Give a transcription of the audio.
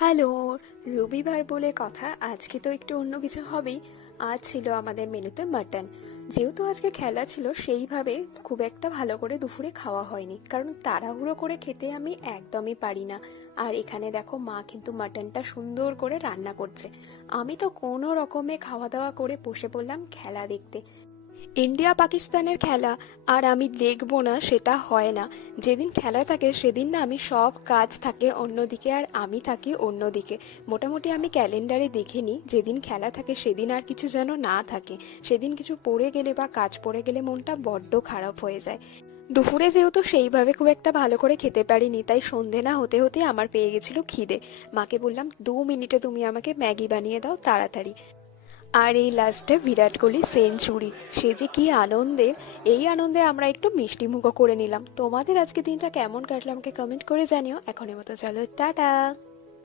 Hello, রবিবার বলে কথা, আজকে তো একটু অন্য কিছু হবেই। আজ ছিল আমাদের মেনুতে মাটন। যেহেতু আজকে খেলা ছিল, সেইভাবে খুব একটা ভালো করে দুপুরে খাওয়া হয়নি, কারণ তাড়াহুড়ো করে খেতে আমি একদমই পারি না। আর এখানে দেখো, মা কিন্তু মাটনটা সুন্দর করে রান্না করছে। আমি তো কোনো রকমে খাওয়া দাওয়া করে বসে পড়লাম খেলা দেখতে। ইন্ডিয়া পাকিস্তানের খেলা আর আমি দেখবো না সেটা হয় না। যেদিন খেলা থাকে সেদিন না আমি সব কাজ থাকে অন্যদিকে আর আমি থাকি অন্যদিকে। মোটামুটি আমি ক্যালেন্ডারে দেখে নিই যেদিন খেলা থাকে সেদিন আর কিছু যেন না থাকে। সেদিন কিছু পড়ে গেলে বা কাজ পড়ে গেলে মনটা বড্ড খারাপ হয়ে যায়। দুপুরে যেহেতু সেইভাবে খুব একটা ভালো করে খেতে পারিনি, তাই সন্ধে না হতে হতে আমার পেয়ে গেছিল খিদে। মাকে বললাম, 2 মিনিটে তুমি আমাকে ম্যাগি বানিয়ে দাও তাড়াতাড়ি। আর এই লাস্টে বিরাট কোহলি সেঞ্চুরি, সে যে কি আনন্দের! এই আনন্দে আমরা একটু মিষ্টি মুখও করে নিলাম। তোমাদের আজকে দিনটা কেমন কাটলো আমাকে কমেন্ট করে জানিও। এখনের মতো চলো, টাটা।